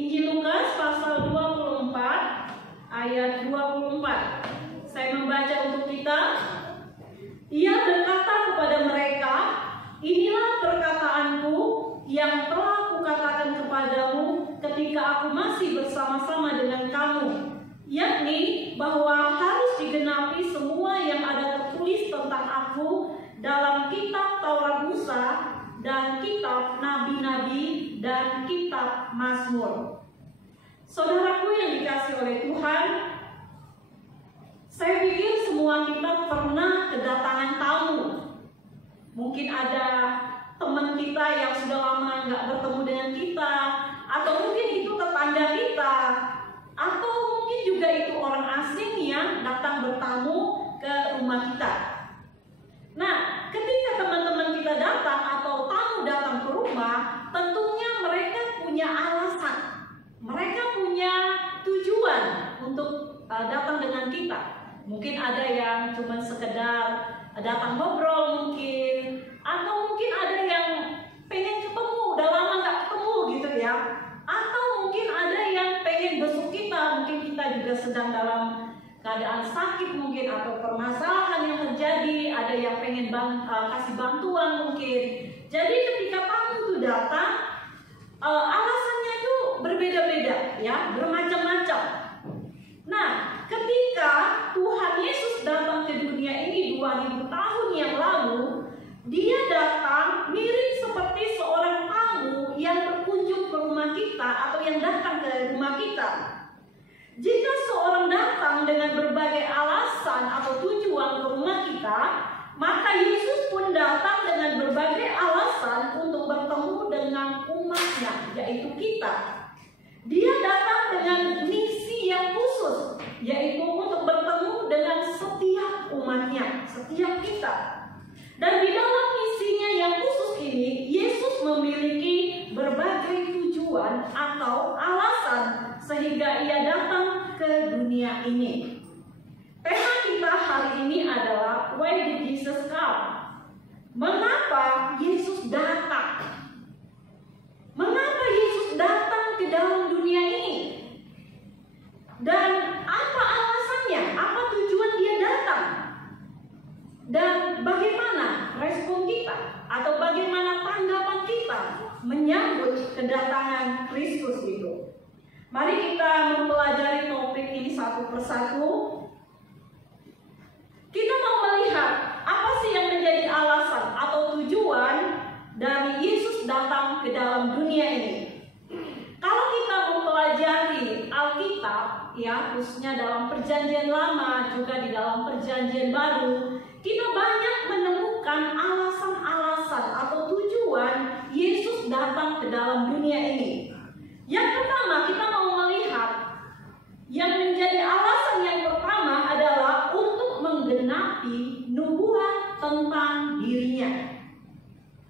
Injil Lukas pasal 24 ayat 24. Saya membaca untuk kita. Ia berkata kepada mereka, inilah perkataanku yang telah kukatakan kepadamu ketika aku masih bersama-sama dengan kamu, yakni bahwa harus digenapi semua yang ada tertulis tentang aku dalam kitab Taurat Musa dan kitab nabi-nabi dan kitab Mazmur. Saudaraku yang dikasihi oleh Tuhan, saya pikir semua kita pernah kedatangan tamu. Mungkin ada teman kita yang sudah lama nggak bertemu dengan kita, atau mungkin itu tetangga kita, atau mungkin juga itu orang asing yang datang bertamu ke rumah kita. Nah, ketika teman-teman kita datang atau tamu datang ke rumah, tentunya mereka punya alasan, mereka punya tujuan untuk datang dengan kita. Mungkin ada yang cuma sekedar datang ngobrol mungkin, atau mungkin ada yang pengen ketemu, udah lama nggak ketemu gitu ya, atau mungkin ada yang pengen besuk kita, mungkin kita juga sedang dalam keadaan sakit mungkin, atau permasalahan yang terjadi, ada yang pengen kasih bantuan mungkin. Jadi ketika tamu itu datang, alasannya itu berbeda-beda ya, bermacam-macam. Nah, ketika Tuhan Yesus datang ke dunia ini 2000 tahun yang lalu, dia datang mirip seperti seorang tamu yang berkunjung ke rumah kita atau yang datang ke rumah kita. Jika seorang datang dengan berbagai alasan atau tujuan ke rumah kita, maka Yesus pun datang dengan berbagai alasan untuk bertemu dengan umatnya, yaitu kita. Dia datang dengan misi yang khusus, yaitu untuk bertemu dengan setiap umatnya, setiap kita. Dan di dalam misinya yang khusus ini, Yesus memiliki berbagai tujuan atau alasan sehingga ia datang ke dunia ini. Tema kita hari ini adalah Why did Jesus come? Mengapa Yesus datang? Mengapa Yesus datang ke dalam dunia ini? Dan apa alasannya? Apa tujuan dia datang? Dan bagaimana respon kita? Atau bagaimana tanggapan kita menyambut kedatangan Kristus itu? Mari kita mempelajari topik ini satu persatu. Kita mau melihat apa sih yang menjadi alasan atau tujuan dari Yesus datang ke dalam dunia ini. Kalau kita mempelajari Alkitab, ya khususnya dalam Perjanjian Lama juga di dalam Perjanjian Baru, kita banyak menemukan alasan-alasan atau tujuan Yesus datang ke dalam dunia ini. Yang pertama, kita mau melihat yang menjadi alasan yang pertama adalah untuk menggenapi nubuat tentang dirinya.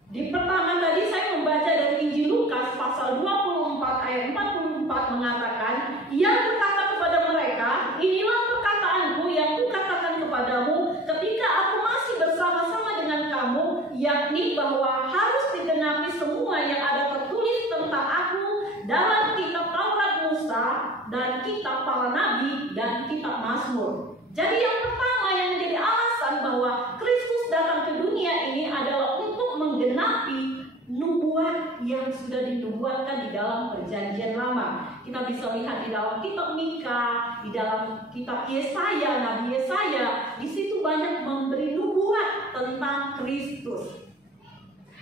Di pertama tadi saya membaca dari Injil Lukas pasal 24 ayat 44 mengatakan, ia berkata kepada mereka, inilah perkataanku yang kukatakan kepadamu ketika aku masih bersama-sama dengan kamu, yakni bahwa harus digenapi semua yang ada tertulis tentang aku dalam kitab Taurat Musa dan kitab para nabi dan kitab Mazmur. Jadi yang pertama yang menjadi alasan bahwa Kristus datang ke dunia ini adalah untuk menggenapi nubuat yang sudah dinubuatkan di dalam Perjanjian Lama. Kita bisa lihat di dalam kitab Mika, di dalam kitab Yesaya, Nabi Yesaya, di situ banyak memberi nubuat tentang Kristus.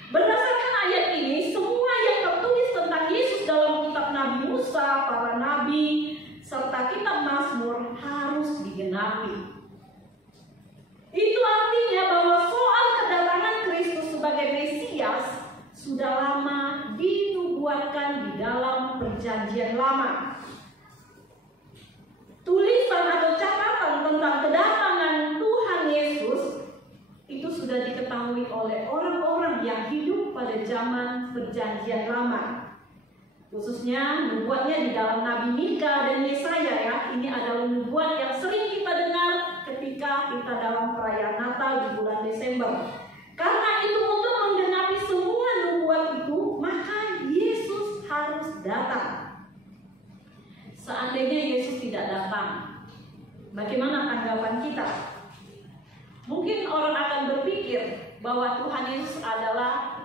Berdasarkan ayat ini, semua yang tertulis tentang Yesus dalam kitab Nabi Musa, para nabi, serta kitab Mazmur harus digenapi. Itu artinya bahwa soal kedatangan Kristus sebagai Mesias sudah lama dinubuatkan di dalam Perjanjian Lama. Tulisan atau catatan tentang kedatangan Tuhan Yesus itu sudah diketahui oleh orang-orang yang hidup pada zaman Perjanjian Lama. Khususnya nubuatnya di dalam Nabi Mika dan Yesaya ya. Ini adalah nubuat yang sering kita dengar ketika kita dalam perayaan Natal di bulan Desember. Karena itu untuk menggenapi semua nubuat itu, maka Yesus harus datang. seandainya Yesus tidak datang, bagaimana tanggapan kita? Mungkin orang akan berpikir bahwa Tuhan Yesus adalah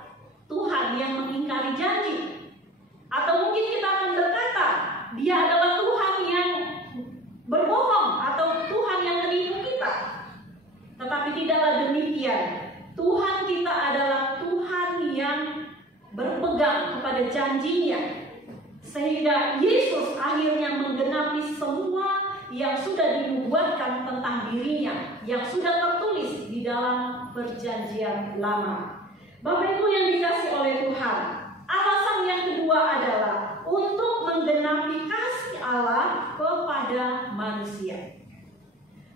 Tuhan yang mengingkari janji. Atau mungkin kita akan berkata, dia adalah Tuhan yang berbohong atau Tuhan yang menipu kita. Tetapi tidaklah demikian. Tuhan kita adalah Tuhan yang berpegang kepada janjinya. Sehingga Yesus akhirnya menggenapi semua yang sudah dinubuatkan tentang dirinya, yang sudah tertulis di dalam perjanjian lama. Bapak Ibu yang dikasihi oleh Tuhan, alasan yang kedua adalah untuk menggenapi kasih Allah kepada manusia.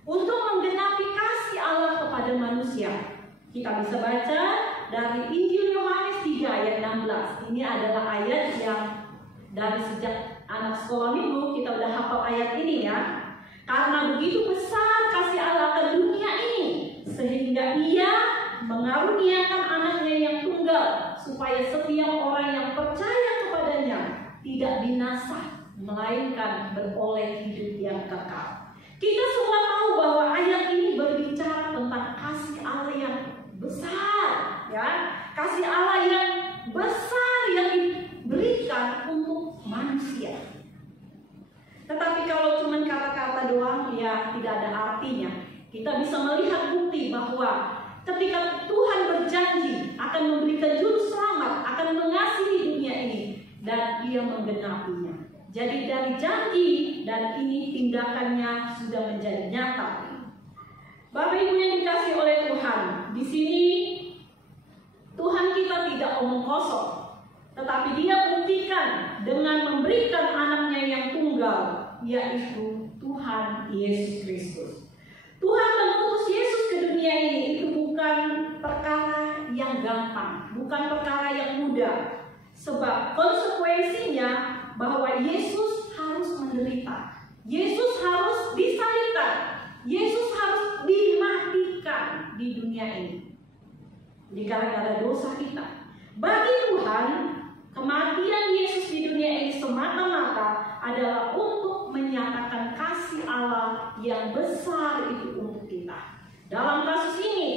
Untuk menggenapi kasih Allah kepada manusia, kita bisa baca dari Injil Yohanes 3 ayat 16. Ini adalah ayat yang dari sejak anak sekolah minggu kita udah hafal ayat ini ya. Karena begitu besar kasih Allah ke dunia ini, sehingga Ia mengaruniakan anaknya yang tunggal, supaya setiap orang yang percaya kepadanya tidak binasa, melainkan beroleh hidup yang kekal. Kita semua tahu bahwa ayat ini berbicara tentang kasih Allah yang besar, ya, kasih Allah yang besar yang diberikan untuk manusia. Tetapi kalau cuma kata-kata doang, ya tidak ada artinya. Kita bisa melihat bukti bahwa ketika Tuhan berjanji akan memberikan juru selamat, akan mengasihi dunia ini, dan Ia menggenapinya. Jadi dari janji dan ini tindakannya sudah menjadi nyata. Bapak Ibu yang dikasihi oleh Tuhan, di sini Tuhan kita tidak omong kosong, tetapi Dia buktikan dengan memberikan anaknya yang tunggal, yaitu Tuhan Yesus Kristus. Tuhan mengutus Yesus ke dunia ini itu bukan perkara yang gampang, bukan perkara yang mudah. Sebab konsekuensinya bahwa Yesus harus menderita, Yesus harus disalibkan, Yesus harus dimatikan di dunia ini. Ini gara-gara dosa kita. Bagi Tuhan, kematian Yesus di dunia ini semata-mata adalah untuk menyatakan kasih Allah yang besar itu untuk kita. Dalam kasus ini,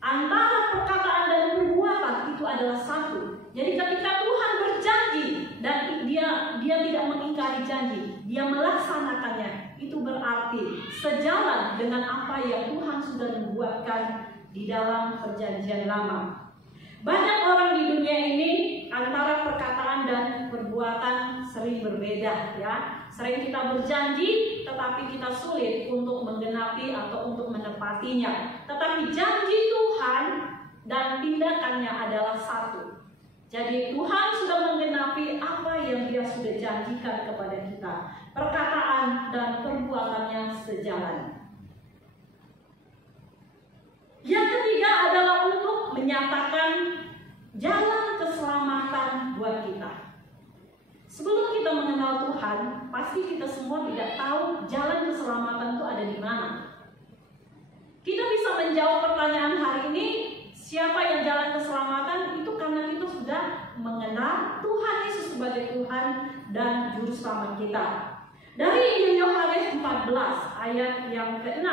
antara perkataan dan perbuatan itu adalah satu. Jadi ketika Tuhan berjanji dan dia tidak mengingkari janji, dia melaksanakannya, itu berarti sejalan dengan apa yang Tuhan sudah nubuatkan di dalam perjanjian lama. Banyak orang di dunia ini antara perkataan dan perbuatan sering berbeda, ya. Sering kita berjanji tetapi kita sulit untuk menggenapi atau untuk menepatinya. Tetapi janji Tuhan dan tindakannya adalah satu. Jadi Tuhan sudah menggenapi apa yang Dia sudah janjikan kepada kita. Perkataan dan perbuatannya sejalan. Yang ketiga adalah untuk menyatakan jalan keselamatan buat kita. Sebelum kita mengenal Tuhan, pasti kita semua tidak tahu jalan keselamatan itu ada di mana. Kita bisa menjawab pertanyaan hari ini, siapa yang jalan keselamatan? Itu karena kita sudah mengenal Tuhan Yesus sebagai Tuhan dan Juru Selamat kita. Dari Injil Yohanes 14 ayat yang ke-6.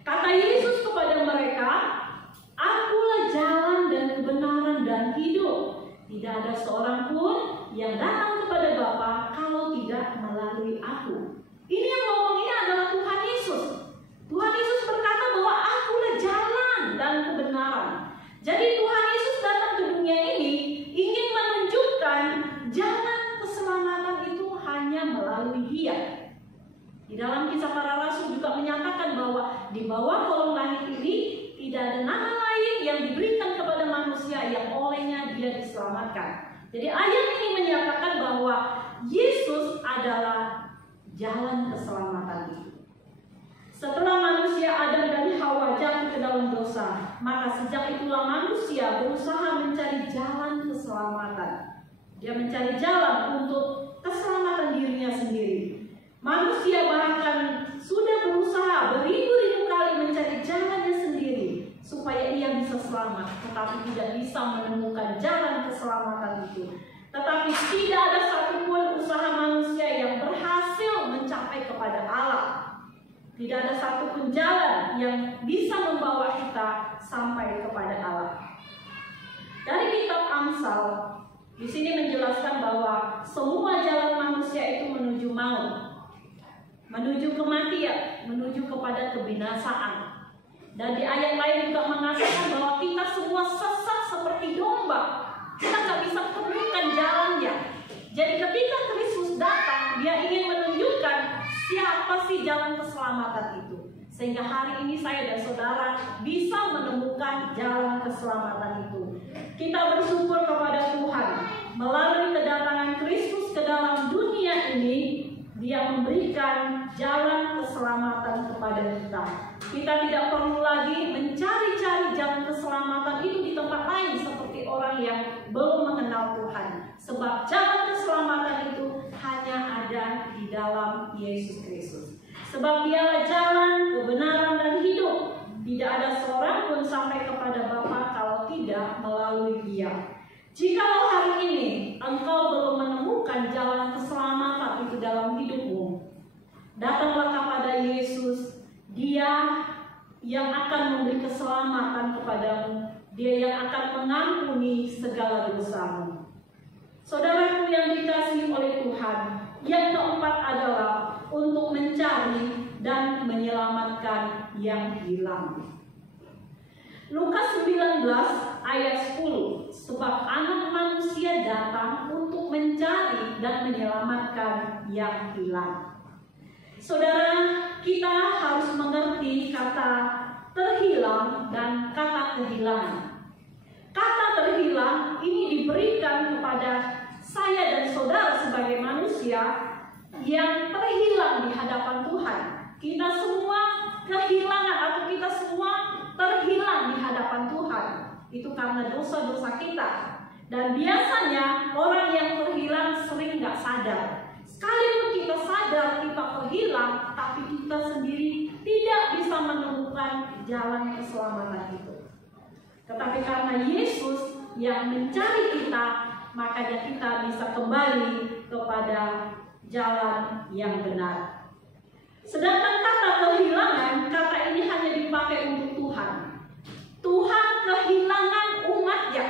Kata Yesus kepada mereka, "Akulah jalan dan kebenaran dan hidup. Tidak ada seorang pun yang datang kepada Bapa kalau tidak melalui Aku." Ini yang ngomong ini adalah Tuhan Yesus. Tuhan Yesus berkata bahwa Akulah jalan dan kebenaran. Jadi Tuhan Yesus datang ke dunia ini ingin menunjukkan jalan keselamatan itu hanya melalui Dia. Di dalam Kisah Para Rasul juga menyatakan bahwa di bawah kolong langit ini tidak ada nama lain yang diberikan kepada manusia yang olehnya dia diselamatkan. Jadi ayat ini menyatakan bahwa Yesus adalah jalan keselamatan itu. Setelah manusia Adam dan Hawa jatuh ke dalam dosa, maka sejak itulah manusia berusaha mencari jalan keselamatan. Dia mencari jalan untuk keselamatan dirinya sendiri. Manusia bahkan sudah berusaha beribu-ribu kali mencari jalannya sendiri supaya ia bisa selamat, tetapi tidak bisa menemukan jalan keselamatan itu. Tetapi tidak ada satupun usaha manusia yang Tidak ada satupun jalan yang bisa membawa kita sampai kepada Allah. Dari kitab Amsal, di sini menjelaskan bahwa semua jalan manusia itu menuju maut, menuju kematian, menuju kepada kebinasaan. Dan di ayat lain juga mengatakan bahwa kita semua sesat seperti domba. Kita nggak bisa temukan jalannya. Jadi ketika Kristus datang, Dia ingin menunjukkan siapa sih jalan keselamatan itu. Sehingga hari ini saya dan saudara bisa menemukan jalan keselamatan itu. Kita bersyukur kepada Tuhan. Melalui kedatangan Kristus ke dalam dunia ini, Dia memberikan jalan keselamatan kepada kita. Kita tidak perlu lagi mencari-cari jalan keselamatan itu di tempat lain seperti orang yang belum mengenal Tuhan. Sebab jalan keselamatan itu hanya ada di dalam Yesus Kristus. Sebab Dialah jalan, kebenaran, dan hidup. Tidak ada seorang pun sampai kepada Bapa kalau tidak melalui Dia. Jikalau hari ini engkau belum menemukan jalan keselamatan itu dalam hidupmu, datanglah kepada Yesus. Dia yang akan memberi keselamatan kepadamu. Dia yang akan mengampuni segala dosamu. Saudaraku yang dikasihi oleh Tuhan, yang keempat adalah untuk mencari dan menyelamatkan yang hilang. Lukas 19 ayat 10, sebab Anak Manusia datang untuk mencari dan menyelamatkan yang hilang. Saudara, kita harus mengerti kata terhilang dan kata kehilangan. Kata terhilang ini diberikan kepada saya dan saudara sebagai manusia yang terhilang di hadapan Tuhan. Kita semua kehilangan atau kita semua terhilang di hadapan Tuhan. Itu karena dosa-dosa kita. Dan biasanya orang yang terhilang sering nggak sadar. Sekalipun kita sadar kita terhilang, tapi kita sendiri tidak bisa menemukan jalan keselamatan itu. Tetapi karena Yesus yang mencari kita, makanya kita bisa kembali kepada jalan yang benar. Sedangkan kata kehilangan, kata ini hanya dipakai untuk Tuhan. Tuhan kehilangan umatnya,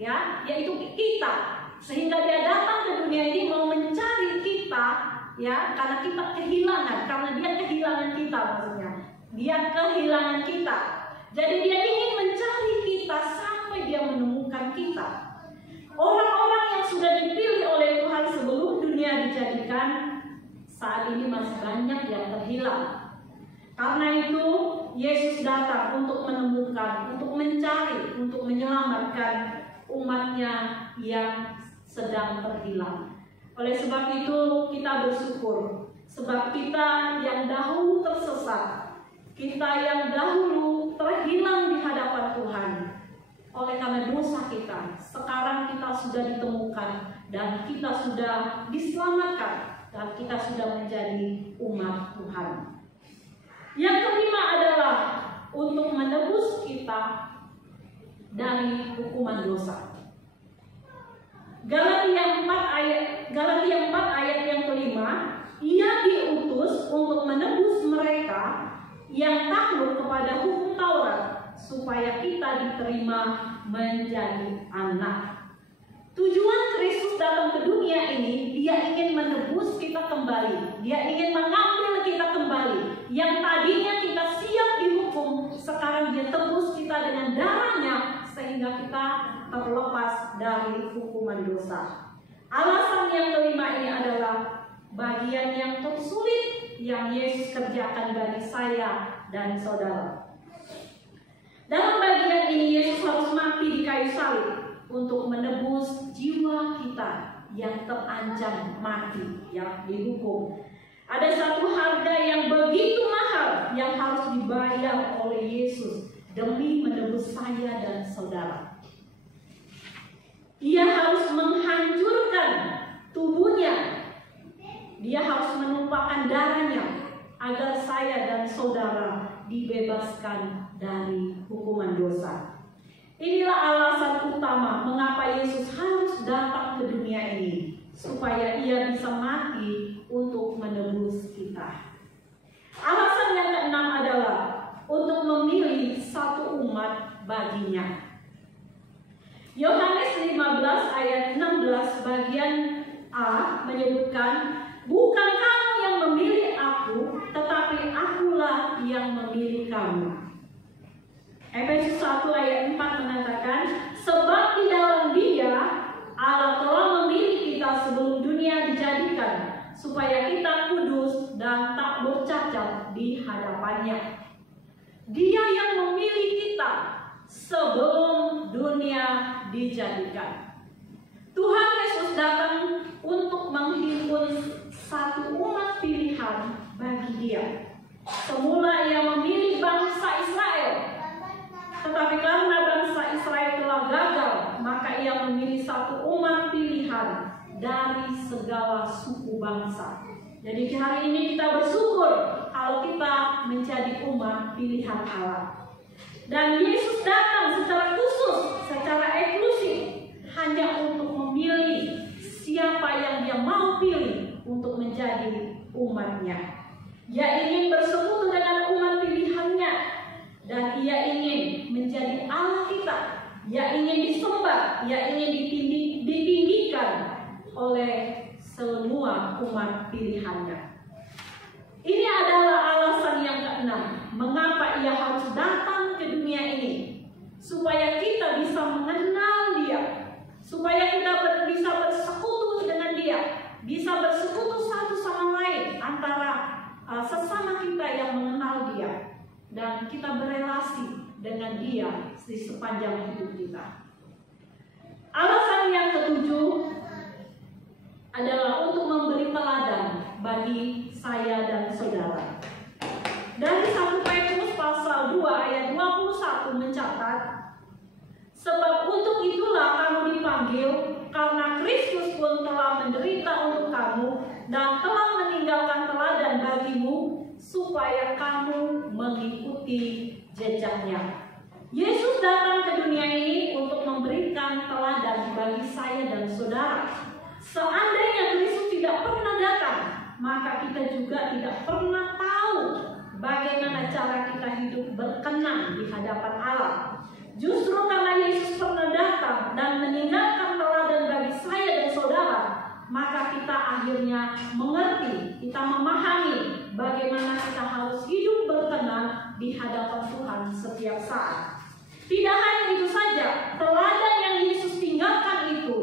ya, yaitu kita, sehingga Dia datang ke dunia ini mau mencari kita, ya, karena kita kehilangan, karena Dia kehilangan kita maksudnya. Dia kehilangan kita. Jadi Dia ingin mencari kita sampai Dia menemukan kita. Orang-orang yang sudah dipilih oleh Tuhan sebelum dunia dijadikan, saat ini masih banyak yang terhilang. Karena itu Yesus datang untuk menemukan, untuk mencari, untuk menyelamatkan umatnya yang sedang terhilang. Oleh sebab itu kita bersyukur, sebab kita yang dahulu tersesat, kita yang dahulu terhilang di hadapan Tuhan, oleh karena dosa kita, sekarang kita sudah ditemukan dan kita sudah diselamatkan dan kita sudah menjadi umat Tuhan. Yang kelima adalah untuk menebus kita dari hukuman dosa. Galatia 4 ayat yang kelima, Ia diutus untuk menebus mereka yang takluk kepada hukum Taurat, supaya kita diterima menjadi anak. Tujuan Kristus datang ke dunia ini, Dia ingin menebus kita kembali. Dia ingin mengambil kita kembali. Yang tadinya kita siap dihukum, sekarang Dia tebus kita dengan darahnya, sehingga kita terlepas dari hukuman dosa. Alasan yang kelima ini adalah bagian yang tersulit yang Yesus kerjakan bagi saya dan saudara. Dalam bagian ini Yesus harus mati di kayu salib untuk menebus jiwa kita yang terancam mati, yang dihukum. Ada satu harga yang begitu mahal yang harus dibayar oleh Yesus demi menebus saya dan saudara. Ia harus menghancurkan tubuhnya. Dia harus menumpahkan darahnya agar saya dan saudara dibebaskan dari hukuman dosa. Inilah alasan utama mengapa Yesus harus datang ke dunia ini, supaya Ia bisa mati untuk menebus kita. Alasan yang baginya. Yohanes 15 ayat 16 bagian A menyebutkan, bukan kamu yang memilih aku, tetapi akulah yang memilih kamu. Efesus 1 ayat 4 mengatakan, sebab di dalam Dia Allah telah memilih kita sebelum dunia dijadikan, supaya kita kudus dan tak bercacat di hadapannya. Dia yang memilih kita sebelum dunia dijadikan. Tuhan Yesus datang untuk menghimpun satu umat pilihan bagi Dia. Semula Ia memilih bangsa Israel, tetapi karena bangsa Israel telah gagal, maka Ia memilih satu umat pilihan dari segala suku bangsa. Jadi hari ini kita bersyukur kalau kita menjadi umat pilihan Allah. Dan Yesus datang secara khusus, secara eksklusif, hanya untuk memilih siapa yang Dia mau pilih untuk menjadi umatnya. Ia ingin bersekutu dengan umat pilihannya, dan Ia ingin menjadi Allah kita. Ia ingin disembah, Ia ingin ditinggikan oleh semua umat pilihannya. Ini adalah alasan yang keenam, mengapa Ia harus datang ke dunia ini, supaya kita bisa mengenal Dia, supaya kita bisa bersekutu dengan Dia, bisa bersekutu satu sama lain antara sesama kita yang mengenal Dia, dan kita berelasi dengan Dia di sepanjang hidup kita. Alasan yang ketujuh adalah untuk memberi teladan bagi saya dan saudara. Dari 1 Petrus pasal 2 ayat 21 mencatat, sebab untuk itulah kamu dipanggil, karena Kristus pun telah menderita untuk kamu dan telah meninggalkan teladan bagimu, supaya kamu mengikuti jejaknya. Yesus datang ke dunia ini untuk memberikan teladan bagi saya dan saudara. Seandainya Kristus tidak pernah datang, maka kita juga tidak pernah tahu bagaimana cara kita hidup berkenan di hadapan Allah. Justru karena Yesus pernah datang dan meninggalkan teladan bagi saya dan saudara, maka kita akhirnya mengerti, kita memahami bagaimana kita harus hidup berkenan di hadapan Tuhan setiap saat. Tidak hanya itu saja, teladan yang Yesus tinggalkan itu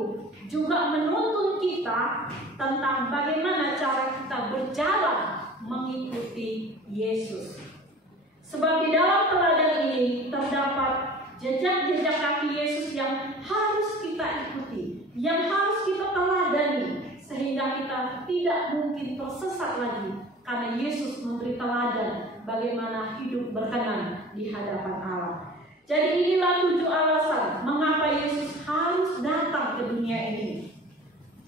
juga menuntun kita tentang bagaimana cara kita berjalan mengikuti Yesus. Sebab di dalam teladan ini terdapat jejak-jejak kaki Yesus yang harus kita ikuti, yang harus kita teladani, sehingga kita tidak mungkin tersesat lagi, karena Yesus memberi teladan bagaimana hidup berkenan di hadapan Allah. Jadi inilah 7 alasan mengapa Yesus harus datang ke dunia ini.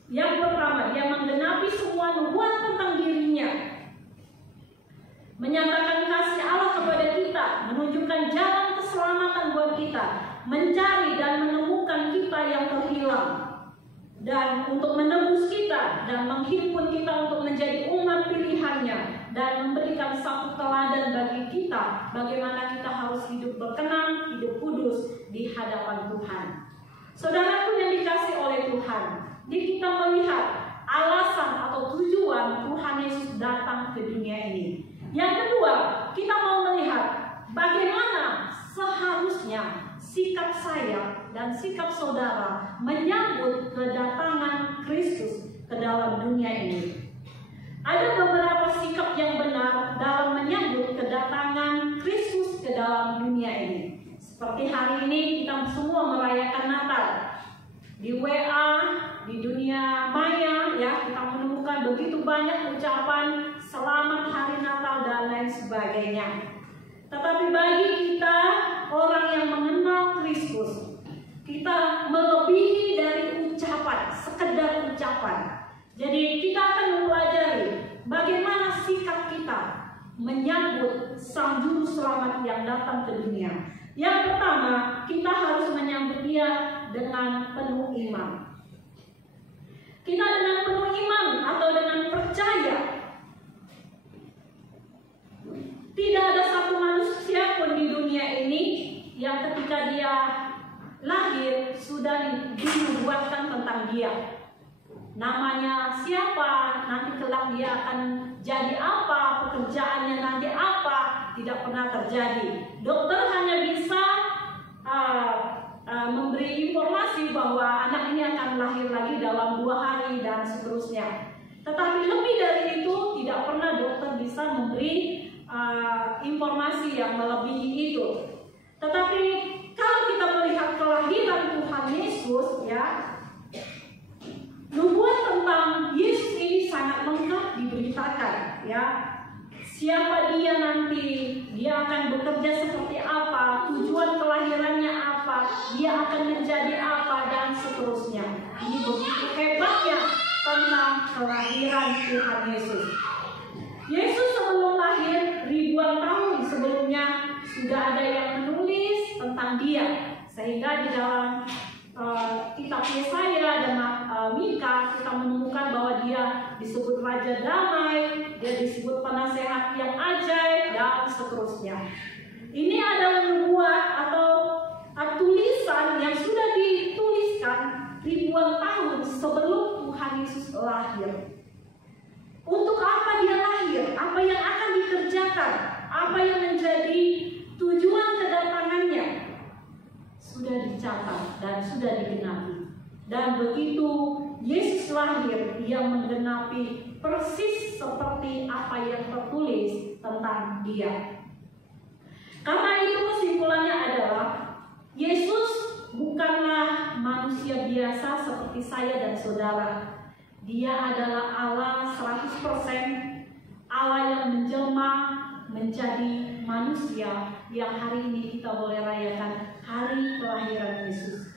Yang pertama, Dia menggenapi semua nubuat tentang dirinya, menyatakan kasih Allah kepada kita, menunjukkan jalan keselamatan buat kita, mencari dan menemukan kita yang terhilang, dan untuk menebus kita dan menghimpun kita untuk menjadi umat pilihannya, dan memberikan satu teladan bagi kita bagaimana kita harus hidup berkenan, hidup kudus di hadapan Tuhan. Saudaraku yang dikasih oleh Tuhan, kita melihat alasan atau tujuan Tuhan Yesus datang ke dunia ini. Yang kedua, kita mau melihat bagaimana seharusnya sikap saya dan sikap saudara menyambut kedatangan Kristus ke dalam dunia ini. Ada beberapa sikap yang benar dalam menyambut kedatangan Kristus ke dalam dunia ini. Seperti hari ini kita semua merayakan Natal. Di WA, di dunia maya, ya, kita menemukan begitu banyak ucapan selamat hari Natal dan lain sebagainya. Tetapi bagi kita orang yang mengenal Kristus, kita melebihi dari ucapan, sekedar ucapan. Jadi kita akan mempelajari bagaimana sikap kita menyambut Sang Juru Selamat yang datang ke dunia. Yang pertama, kita harus menyambut Dia dengan penuh iman. Kita dengan penuh iman atau dengan percaya. Tidak ada satu manusia pun di dunia ini yang ketika sudah dinubuatkan tentang dia. Namanya siapa, nanti kelak dia akan jadi apa, pekerjaannya nanti apa, tidak pernah terjadi. Dokter hanya bisa memberi informasi bahwa anak ini akan lahir lagi dalam 2 hari dan seterusnya. Tetapi lebih dari itu tidak pernah dokter bisa memberi informasi yang melebihi itu. Tetapi kalau kita melihat kelahiran Tuhan Yesus, ya, nubuat tentang Yesus ini sangat lengkap diberitakan, ya. Siapa dia nanti, dia akan bekerja seperti apa, tujuan kelahirannya apa, dia akan menjadi apa, dan seterusnya. Ini begitu hebatnya tentang kelahiran Tuhan Yesus. Yesus sebelum lahir, ribuan tahun sebelumnya sudah ada yang menulis tentang dia. Sehingga di dalam kitab Yesaya dan Mika kita menemukan bahwa dia disebut Raja Damai, dia disebut penasehat yang ajaib, dan seterusnya. Ini adalah nubuat atau tulisan yang sudah dituliskan ribuan tahun sebelum Tuhan Yesus lahir. Untuk apa dia lahir? Apa yang akan dikerjakan? Apa yang menjadi tujuan kedatangannya? Sudah dicatat dan sudah digenapi. Dan begitu Yesus lahir, ia menggenapi persis seperti apa yang tertulis tentang dia. Karena itu kesimpulannya adalah Yesus bukanlah manusia biasa seperti saya dan saudara. Dia adalah Allah 100%, Allah yang menjelma menjadi manusia yang hari ini kita boleh rayakan hari kelahiran Yesus.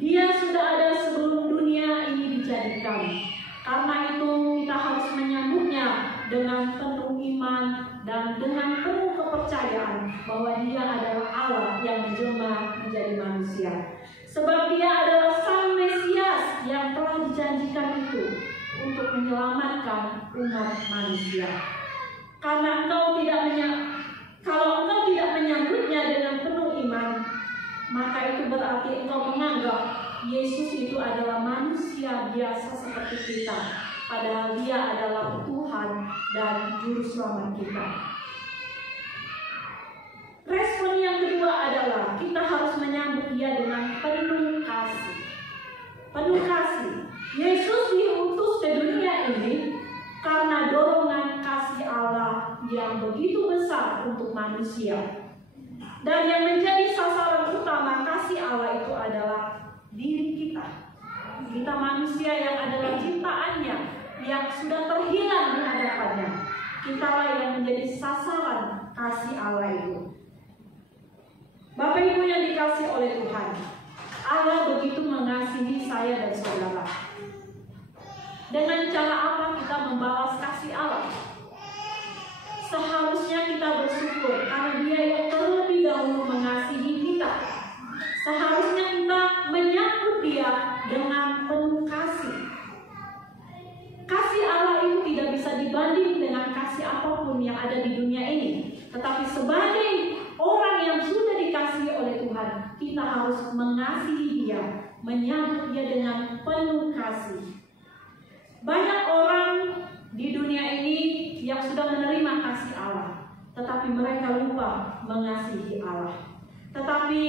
Dia sudah ada sebelum dunia ini dijadikan. Karena itu kita harus menyambutnya dengan penuh iman dan dengan penuh kepercayaan bahwa dia adalah Allah yang menjelma menjadi manusia. Sebab dia adalah Sang Mesias yang telah dijanjikan itu untuk menyelamatkan umat manusia. Karena kalau engkau tidak menyambutnya dengan penuh iman, maka itu berarti engkau menganggap Yesus itu adalah manusia biasa seperti kita, padahal dia adalah Tuhan dan Juru Selamat kita. Respon yang kedua adalah kita harus menyambut dia dengan penuh kasih. Penuh kasih. Yesus diutus ke dunia ini karena dorongan kasih Allah yang begitu besar untuk manusia. Dan yang menjadi sasaran utama kasih Allah itu adalah diri kita. Kita manusia yang adalah ciptaannya, yang sudah terhilang di hadapannya. Kitalah yang menjadi sasaran kasih Allah itu. Bapak Ibu yang dikasih oleh Tuhan, Allah begitu mengasihi saya dan saudara. Dengan cara apa kita membalas kasih Allah? Seharusnya kita bersyukur karena dia yang terlebih dahulu mengasihi kita. Seharusnya kita menyambut dia dengan penuh kasih. Kasih Allah itu tidak bisa dibanding dengan kasih apapun yang ada di dunia ini. Tetapi sebagai orang yang sudah dikasihi oleh Tuhan, kita harus mengasihi dia, menyambut dia dengan penuh kasih. Banyak orang di dunia ini yang sudah menerima kasih Allah, tetapi mereka lupa mengasihi Allah. Tetapi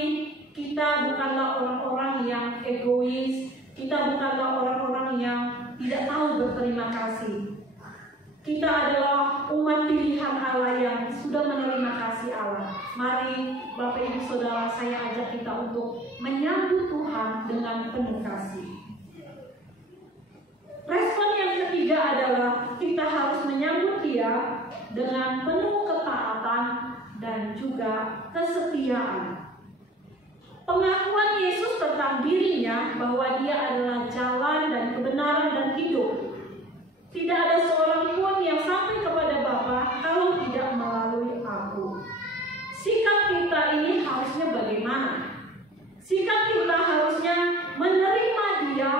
kita bukanlah orang-orang yang egois, kita bukanlah orang-orang yang tidak tahu berterima kasih. Kita adalah umat pilihan Allah yang sudah menerima kasih Allah. Mari Bapak Ibu Saudara, saya ajak kita untuk menyambut Tuhan dengan penuh kasih. Respon yang ketiga adalah kita harus menyambut dia dengan penuh ketaatan dan juga kesetiaan. Pengakuan Yesus tentang dirinya bahwa dia adalah jalan dan kebenaran dan hidup. Tidak ada seorang pun yang sampai kepada Bapa kalau tidak melalui aku. Sikap kita ini harusnya bagaimana? Sikap kita harusnya menerima dia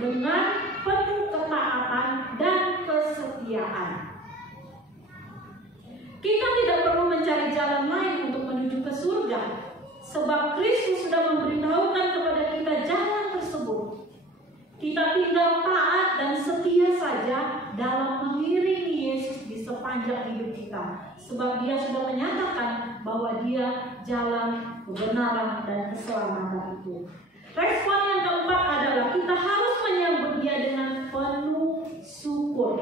dengan penuh ketaatan dan kesetiaan. Kita tidak perlu mencari jalan lain untuk menuju ke surga, sebab Kristus sudah memberitahukan kepada kita jalan ke kita tinggal taat dan setia saja dalam mengiringi Yesus di sepanjang hidup kita. Sebab Dia sudah menyatakan bahwa Dia jalan kebenaran dan keselamatan itu. Respon yang keempat adalah kita harus menyambut Dia dengan penuh syukur.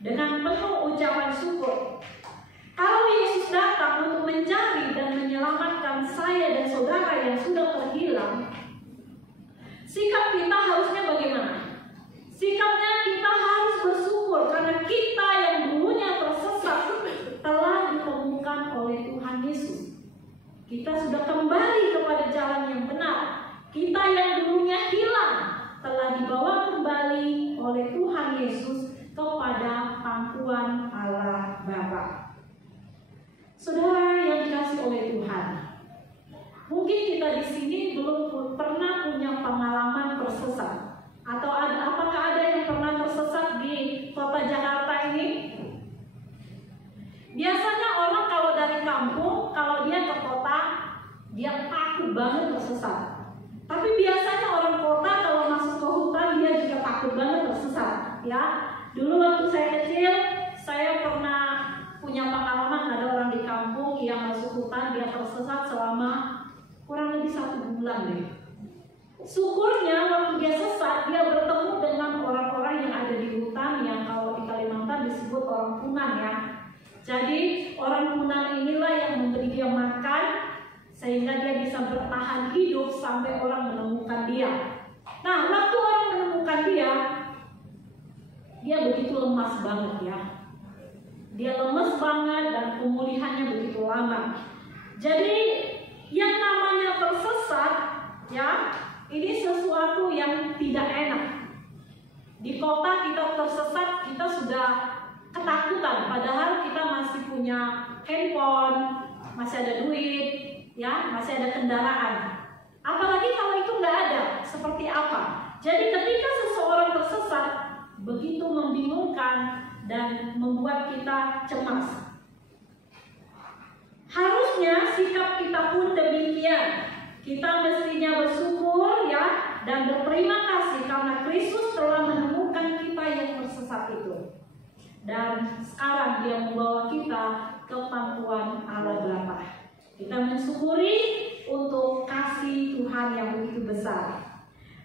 Dengan penuh ucapan syukur. Kalau Yesus datang untuk mencari dan menyelamatkan saya dan saudara yang sudah terhilang, sikap kita harusnya bagaimana? Sikapnya kita harus bersyukur karena kita yang dulunya tersesat telah ditemukan oleh Tuhan Yesus. Kita sudah kembali kepada jalan yang benar. Kita yang dulunya hilang telah dibawa kembali oleh Tuhan Yesus kepada pangkuan Allah Bapa. Saudara yang dikasihi oleh Tuhan, mungkin kita di sini belum pernah punya pengalaman tersesat, atau apakah ada yang pernah tersesat di kota Jakarta ini? Biasanya orang kalau dari kampung, kalau dia ke kota, dia takut banget tersesat. Tapi biasanya orang kota kalau masuk ke hutan, dia juga takut banget tersesat. Ya, dulu waktu saya kecil, saya pernah punya pengalaman ada orang di kampung yang masuk hutan, dia tersesat selama kurang lebih 1 bulan deh. Syukurnya waktu dia sesat, dia bertemu dengan orang-orang yang ada di hutan yang kalau di Kalimantan disebut orang Punan ya. Jadi orang Punan inilah yang memberi dia makan sehingga dia bisa bertahan hidup sampai orang menemukan dia. Nah, waktu orang menemukan dia begitu lemas banget ya. Dia lemes banget dan pemulihannya begitu lama. Jadi yang namanya tersesat ya, ini sesuatu yang tidak enak. Di kota kita tersesat, kita sudah ketakutan, padahal kita masih punya handphone, masih ada duit, ya, masih ada kendaraan. Apalagi kalau itu nggak ada, seperti apa? Jadi ketika seseorang tersesat, begitu membingungkan dan membuat kita cemas. Harusnya sikap kita pun demikian. Kita mestinya bersyukur ya dan berterima kasih karena Kristus telah menemukan kita yang tersesat itu. Dan sekarang Dia membawa kita ke pangkuan Allah Bapa. Kita mensyukuri untuk kasih Tuhan yang begitu besar.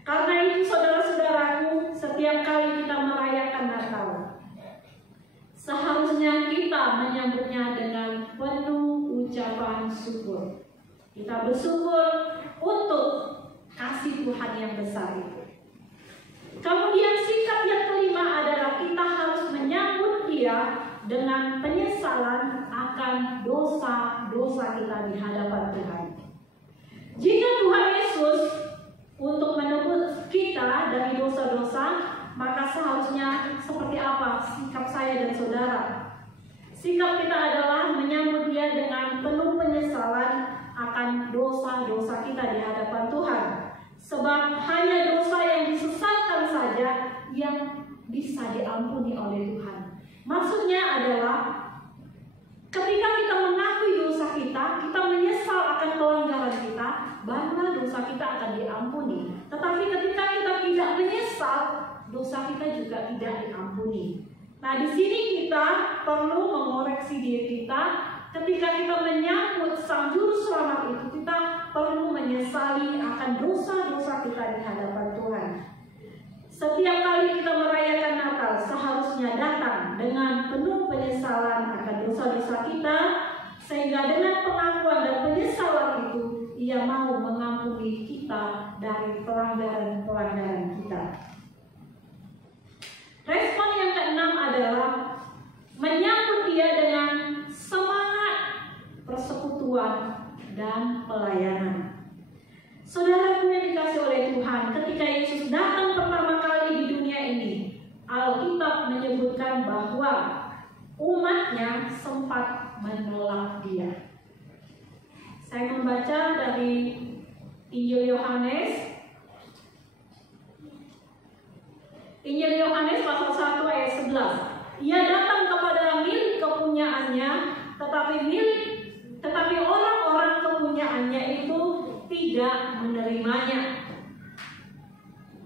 Karena itu saudara-saudaraku, setiap kali kita merayakan Natal, seharusnya kita menyambutnya dengan penuh ucapan syukur. Kita bersyukur untuk kasih Tuhan yang besar itu. Kemudian sikap yang kelima adalah kita harus menyambut Dia dengan penyesalan akan dosa-dosa kita di hadapan Tuhan. Jika Tuhan Yesus untuk menebus kita dari dosa-dosa, maka seharusnya seperti apa sikap saya dan saudara? Sikap kita adalah menyambut Dia dengan penuh penyesalan akan dosa-dosa kita di hadapan Tuhan. Sebab hanya dosa yang disesatkan saja yang bisa diampuni oleh Tuhan. Maksudnya adalah ketika kita mengakui dosa kita, kita menyesal akan pelanggaran kita, barulah dosa kita akan diampuni. Tetapi ketika kita tidak menyesal, dosa kita juga tidak diampuni. Nah, di sini kita perlu mengoreksi diri kita. Ketika kita menyambut Sang Juru Selamat itu, kita perlu menyesali akan dosa-dosa kita di hadapan Tuhan. Setiap kali kita merayakan Natal, seharusnya datang dengan penuh penyesalan akan dosa-dosa kita, sehingga dengan pengakuan dan penyesalan itu, Ia mau mengampuni kita dari pelanggaran-pelanggaran kita. Respon yang keenam adalah menyambut Dia dengan semangat persekutuan dan pelayanan. Saudaraku yang dikasihi oleh Tuhan, ketika Yesus datang pertama kali di dunia ini, Alkitab menyebutkan bahwa umatnya sempat menolak Dia. Saya membaca dari Injil Yohanes. Injil Yohanes pasal 1 ayat 11. Ia datang kepada milik kepunyaannya, tetapi orang-orang kepunyaannya itu tidak menerimanya.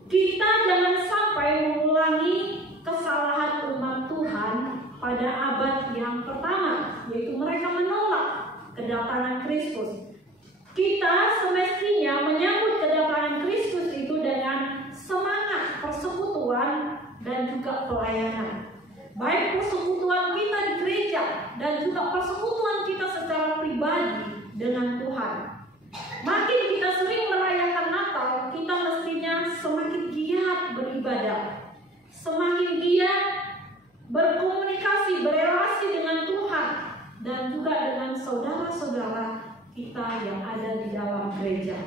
Kita dan jangan sampai mengulangi kesalahan umat Tuhan pada abad yang pertama, yaitu mereka menolak kedatangan Kristus. Kita semestinya menyambut kedatangan Kristus itu dengan semangat persekutuan dan juga pelayanan. Baik persekutuan kita di gereja dan juga persekutuan kita secara pribadi dengan Tuhan. Makin kita sering merayakan Natal, kita mestinya semakin giat beribadah, semakin giat berkomunikasi, berelasi dengan Tuhan, dan juga dengan saudara-saudara kita yang ada di dalam gereja.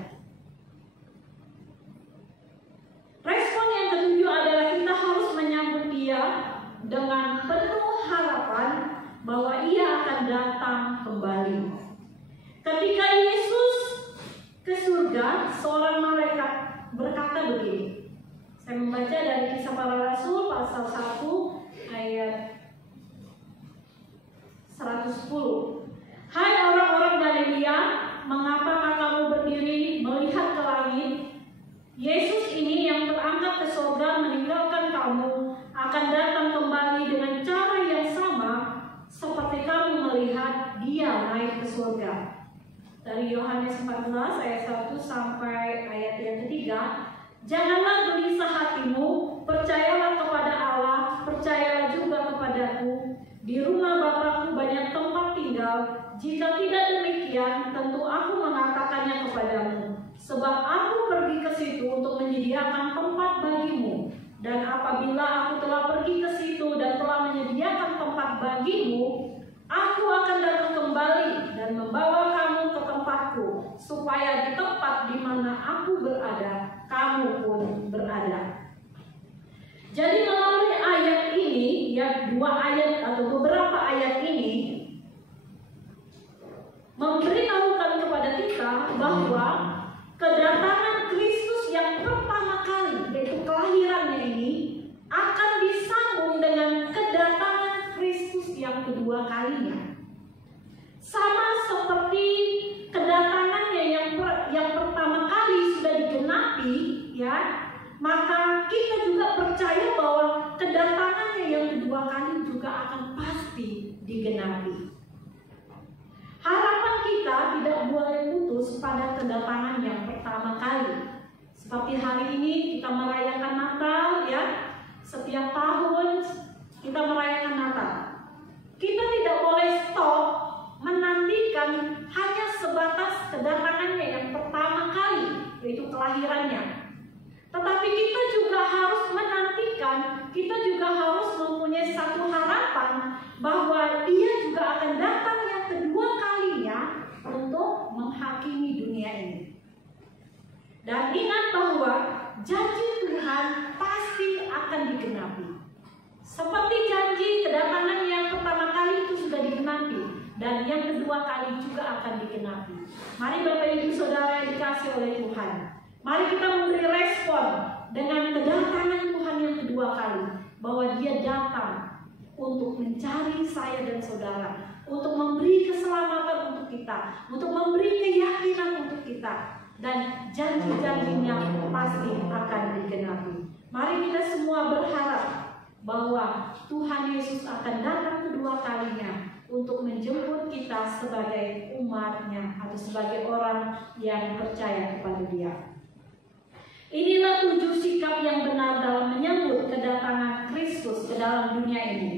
Respon yang ketujuh adalah kita harus menyambut Dia dengan penuh harapan bahwa Ia akan datang kembali. Ketika Yesus ke surga, seorang malaikat berkata begini. Saya membaca dari Kisah Para Rasul pasal 1 ayat 110. Hai orang-orang Galilea, mengapa kamu berdiri melihat ke langit? Yesus ini yang terangkat ke surga meninggalkan kamu akan datang kembali dengan cara yang sama seperti kamu melihat Dia naik ke surga. Dari Yohanes 14 ayat 1 sampai ayat yang ketiga. Janganlah gelisah hatimu, percayalah kepada Allah, percayalah juga kepadaku. Di rumah Bapakku banyak tempat tinggal. Jika tidak demikian, tentu aku mengatakannya kepadamu. Sebab aku pergi ke situ untuk menyediakan tempat bagimu. Dan apabila aku telah pergi ke situ dan telah menyediakan tempat bagimu, aku akan datang kembali dan membawa kamu ke tempatku, supaya di tempat di mana aku berada, kamu pun berada. Jadi melalui ayat ini, ya dua ayat atau beberapa ayat ini, memberitahukan kepada kita bahwa kedatangan Kristus yang pertama kali, yaitu kelahirannya ini, akan disambung dengan kedatangan Kristus yang kedua kalinya. Sama seperti kedatangannya yang pertama kali sudah digenapi, ya, maka kita juga percaya bahwa kedatangannya yang kedua kali juga akan pasti digenapi. Harapan kita tidak boleh putus pada kedatangan yang pertama kali. Seperti hari ini kita merayakan Natal, ya. Setiap tahun kita merayakan Natal. Kita tidak boleh stop menantikan hanya sebatas kedatangannya yang pertama kali, yaitu kelahirannya. Tetapi kita juga harus menantikan, kita juga harus mempunyai satu harapan bahwa Dia juga akan datang yang kedua kalinya untuk menghakimi dunia ini. Dan ingat bahwa janji Tuhan pasti akan digenapi. Seperti janji kedatangan yang pertama kali itu sudah digenapi, dan yang kedua kali juga akan digenapi. Mari Bapak Ibu Saudara yang dikasihi oleh Tuhan, mari kita memberi respon dengan kedatangan Tuhan yang kedua kali, bahwa Dia datang untuk mencari saya dan saudara, untuk memberi keselamatan untuk kita, untuk memberi keyakinan untuk kita, dan janji-janjinya pasti akan digenapi. Mari kita semua berharap bahwa Tuhan Yesus akan datang kedua kalinya untuk menjemput kita sebagai umat-Nya atau sebagai orang yang percaya kepada Dia. Inilah 7 sikap yang benar dalam menyambut kedatangan Kristus ke dalam dunia ini.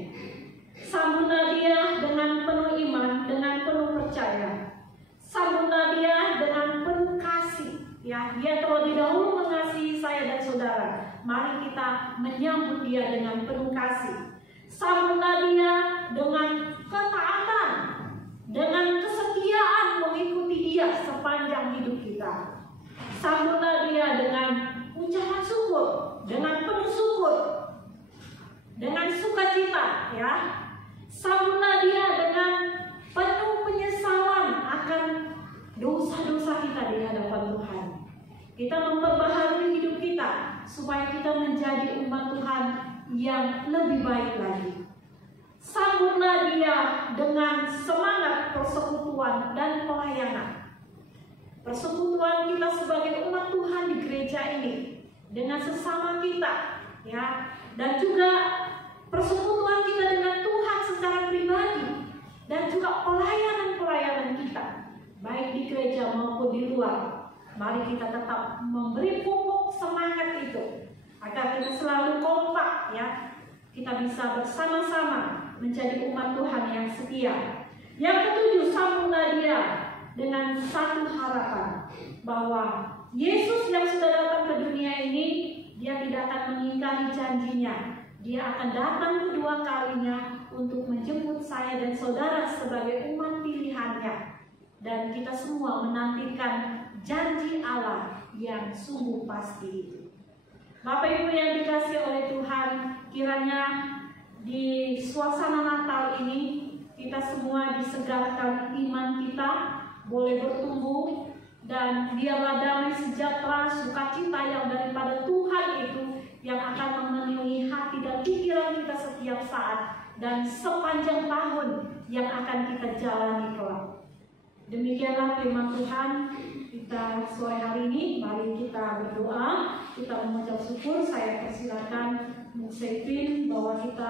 Sambutlah Dia dengan penuh iman, dengan penuh percaya. Sambutlah Dia dengan penuh kasih. Ya, Dia terlebih dahulu mengasihi saya dan saudara. Mari kita menyambut Dia dengan penuh kasih. Sambutlah Dia dengan ketaatan, dengan kesetiaan mengikuti Dia sepanjang hidup kita. Sambutlah Dia dengan ucapan syukur, dengan penuh syukur, dengan sukacita, ya. Sambutlah Dia dengan penuh penyesalan akan dosa-dosa kita di hadapan Tuhan. Kita memperbaharui hidup kita supaya kita menjadi umat Tuhan yang lebih baik lagi. Sambutlah Dia dengan semangat persekutuan dan pelayanan. Persekutuan kita sebagai umat Tuhan di gereja ini dengan sesama kita, ya, dan juga persekutuan kita dengan Tuhan secara pribadi, dan juga pelayanan kita, baik di gereja maupun di luar. Mari kita tetap memberi pupuk semangat itu, agar kita selalu kompak, ya, kita bisa bersama-sama menjadi umat Tuhan yang setia. Yang ketujuh, sambunglah dia dengan satu harapan, bahwa Yesus yang sudah datang ke dunia ini, dia tidak akan mengingkari janjinya. Dia akan datang kedua kalinya untuk menjemput saya dan saudara sebagai umat pilihannya. Dan kita semua menantikan janji Allah yang sungguh pasti itu. Bapak Ibu yang dikasihi oleh Tuhan, kiranya di suasana Natal ini kita semua disegarkan iman kita, boleh bertumbuh, dan biarlah damai sejahtera, sukacita yang daripada Tuhan itu yang akan memenuhi hati dan pikiran kita setiap saat dan sepanjang tahun yang akan kita jalani kelak. Demikianlah firman Tuhan kita sore hari ini. Mari kita berdoa, kita mengucap syukur. Saya persilakan Musevin bahwa kita